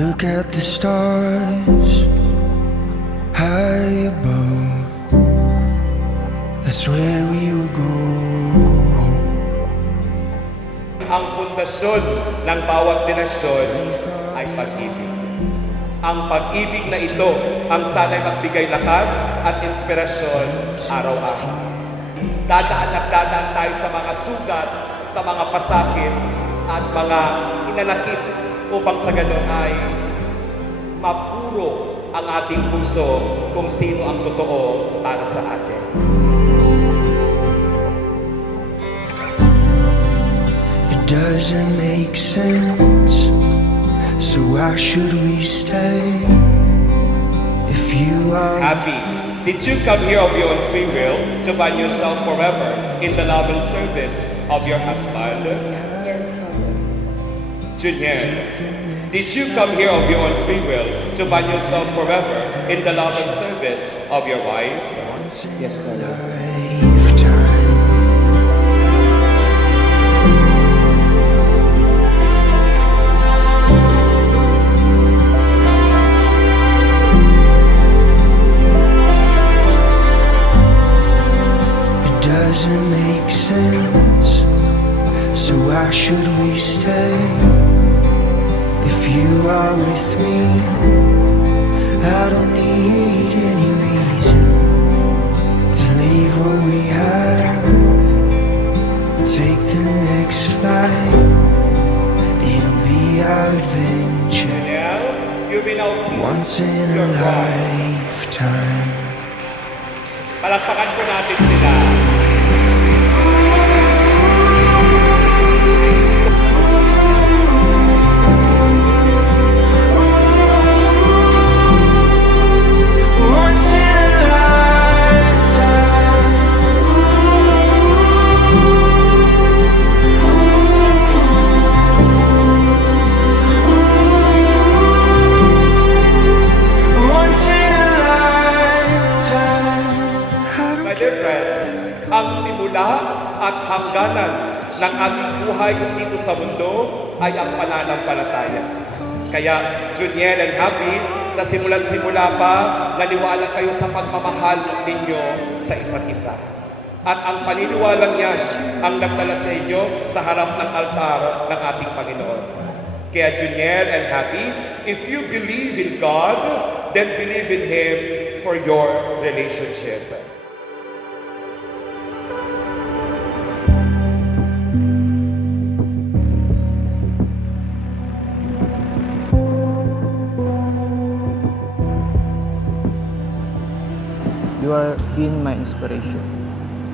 look at the stars high above, that's where we will go. Ang pundasyon ng bawat dinasyon ay pag-ibig. Ang pag-ibig na ito ang sana'y magbigay lakas at inspirasyon araw-araw. Dadaan tayo sa mga sugat, sa mga pasakit at mga hinanakit upang sa ganon ay mapuro ang ating puso kung sino ang totoo para sa atin. It doesn't make sense, so why should we stay if you are Happy, did you come here of your own free will to bind yourself forever in the love and service of your husband? Yes, Father. Junior, did you come here of your own free will to bind yourself forever in the love and service of your wife? Yes, Father. lifetime? It doesn't make sense, so why should we stay if you are with me? I don't need any reason to leave what we have, take the next flight. It'll be our adventure, Daniel, you will now once kiss in a your bride. lifetime. Palakpakan po natin sila. Once in a lifetime. Once in a lifetime. I don't My dear friends, ang simula at hangganan ng ating buhay dito sa mundo ay ang pananampalataya. Kaya, Juniel and Happy, sa simulan-simula pa, naniwala kayo sa pagmamahal ninyo sa isa't isa. At ang paniniwalang yan ang nagdala sa inyo sa harap ng altar ng ating Panginoon. Kaya Juniel and Happy, if you believe in God, then believe in Him for your relationship. You are been my inspiration,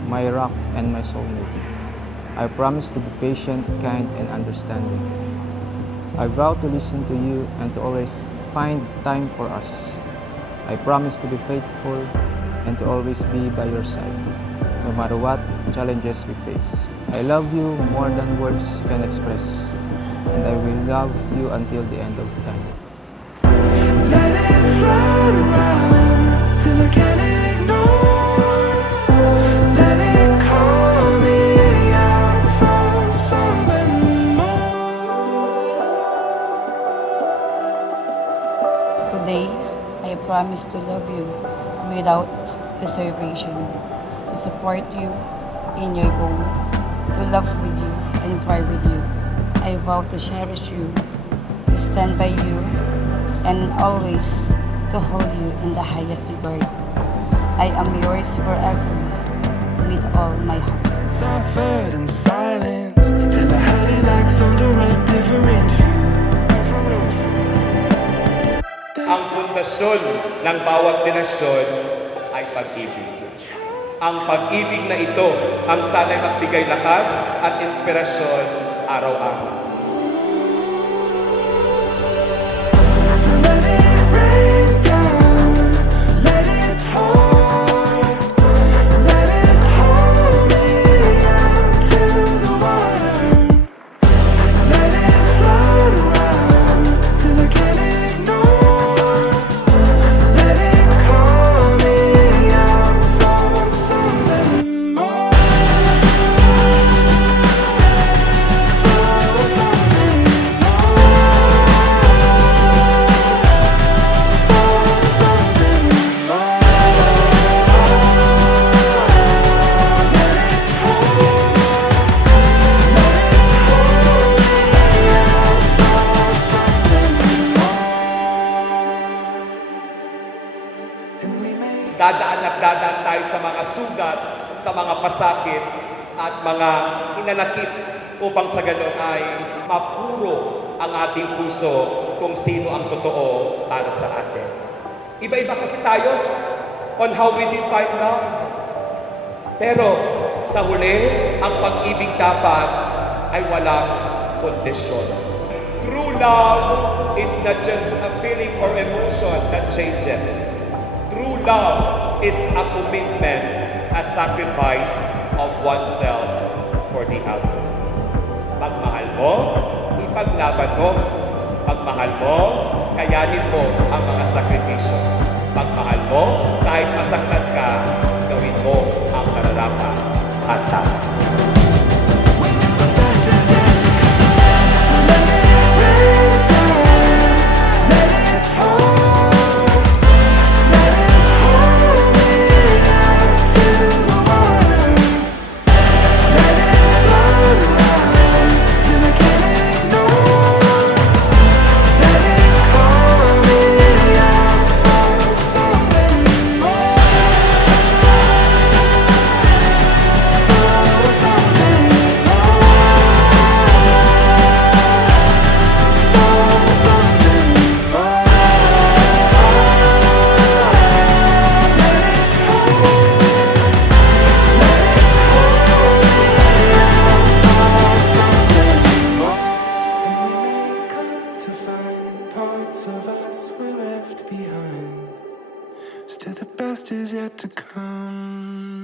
my rock and my soulmate. I promise to be patient, kind, and understanding. I vow to listen to you and to always find time for us. I promise to be faithful and to always be by your side, no matter what challenges we face. I love you more than words can express, and I will love you until the end of time. let it float around till I can't ignore. Let it call me out for something more. Today, I promise to love you without reservation, to support you in your goal, to laugh with you and cry with you. I vow to cherish you, to stand by you, and always to hold you in the highest regard. I am yours forever, with all my heart. Suffered in silence till I heard it like thunder, a different view. Ang pundasyon ng bawat dinasyon ay pag-ibig. Ang pag-ibig na ito ang sana'y magbigay lakas at inspirasyon araw-araw. So let it rain down, let it pour, let it pull me out to the water. Let it float around till I can't ignore. Let it call me out for something more. For something dadaan tayo sa mga sugat, sa mga pasakit, at mga hinanakit upang sa ganon ay mapuro ang ating puso kung sino ang totoo para sa atin. Iba-iba kasi tayo on how we define love. Pero sa huli, ang pag-ibig dapat ay walang kondisyon. True love is not just a feeling or emotion that changes. True love is a commitment, a sacrifice of oneself for the other. Pagmahal mo, ipaglaban mo. Pagmahal mo, kayanin mo ang mga sakripisyo. Pagmahal mo, kahit masaktan ka, gawin mo ang nararapat at tama. The best is yet to come. So let it rain down, let it pour, let it pour me out to the water. Let it flood around till I can't ignore. Let it call me out for something more, for something Still the best is yet to come.